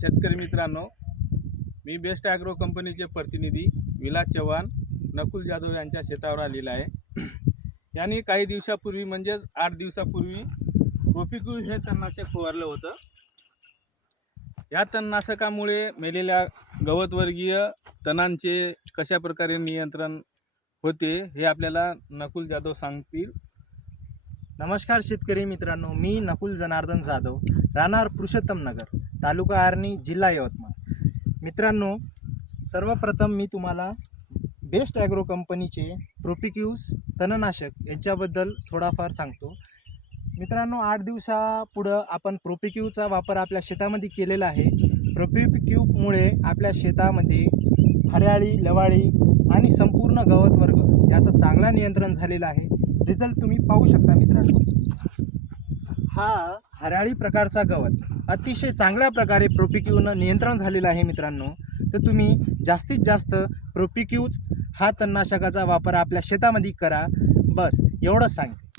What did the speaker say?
शेतकरी मित्रांनो, मी best agro कंपनीचे प्रतिनिधी विलास चव्हाण नकुल जाधव यांच्या शेतावर आलेला आहे। यांनी काही दिवसापूर्वी म्हणजेच 8 दिवसापूर्वी प्रोपिक्यूज हे तणनाशक फवारलं होतं। या तणनाशकामुळे मेलेल्या गवतवर्गीय तणांचे कशा प्रकारे नियंत्रण होते हे आपल्याला नकुल जाधव सांगतील। नमस्कार शेतकरी मित्रांनो, मी नकुल जनार्दन जाधव, राहणार पुरुषोत्तम नगर, तालुका आर्णी, जिल्हा यवतमाळ। मित्रांनो, सर्वप्रथम मी तुम्हाला बेस्ट ॲग्रो कंपनीचे प्रोपिक्यूज तणनाशक याच्याबद्दल थोडाफार सांगतो। मित्रांनो, 8 दिवसापुढं आपण प्रोपिक्यूचा वापर आपल्या शेतामध्ये केलेला आहे। प्रोपिक्यूमुळे आपल्या शेतामध्ये हरियाळी, लवाळी आणि संपूर्ण गवतवर्ग याचं चांगला नियंत्रण झालेलं आहे। रिझल्ट तुम्ही पाहू शकता मित्रांनो। हा हरियाळी प्रकारचा गवत अतिशय चांगल्या प्रकारे प्रोपिक्यूनं नियंत्रण झालेलं आहे मित्रांनो। तर तुम्ही जास्तीत जास्त प्रोपिक्यूज हा तणनाशकाचा वापर आपल्या शेतामध्ये करा, बस एवढंच सांगते।